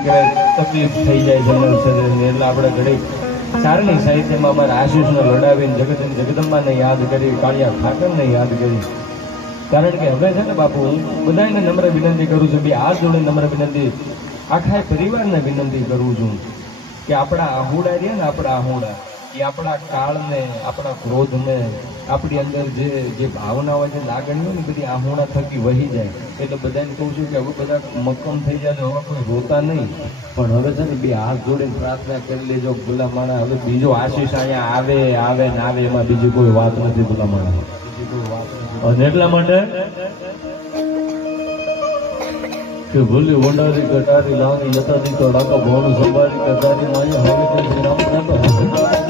તકલીફ થઈ જાય જનરલ સર્જન એટલે આપણે ઘડી ચારણી સાહિત્યમાં અમારા આશીષને લડાવીને જગદંબાને યાદ કરી, કાળિયા ઠાકરને યાદ કરી. કારણ કે હવે છે ને બાપુ, હું બધાને નમ્ર વિનંતી કરું છું, બે હાથ જોડે નમ્ર વિનંતી, આખા પરિવારને વિનંતી કરું છું કે આપણા આહુડા રહ્યા ને, આપણા આહુડા એ આપણા કાળને, આપણા ક્રોધને, આપણી અંદર જે ભાવનાઓ, જે લાગણીઓ ને બધી આહુડા થકી વહી જાય. એટલે બધાને કહું છું કે હવે બધા મક્કમ થઈ જાય, હવે કોઈ રોતા નહીં, પણ હવે છે ને બે હાથ જોડીને પ્રાર્થના કરી લેજો ભૂલા માણા. હવે બીજો આશીષ અહીંયા આવે આવે ને આવે, એમાં બીજી કોઈ વાત નથી ભૂલા માણા, બીજી કોઈ વાત નથી. અને એટલા માટે કે ભૂલી વંડારી કટારી લાગી જતાની તો ડાકા ભોણું સંભાળી કટારી માં હવે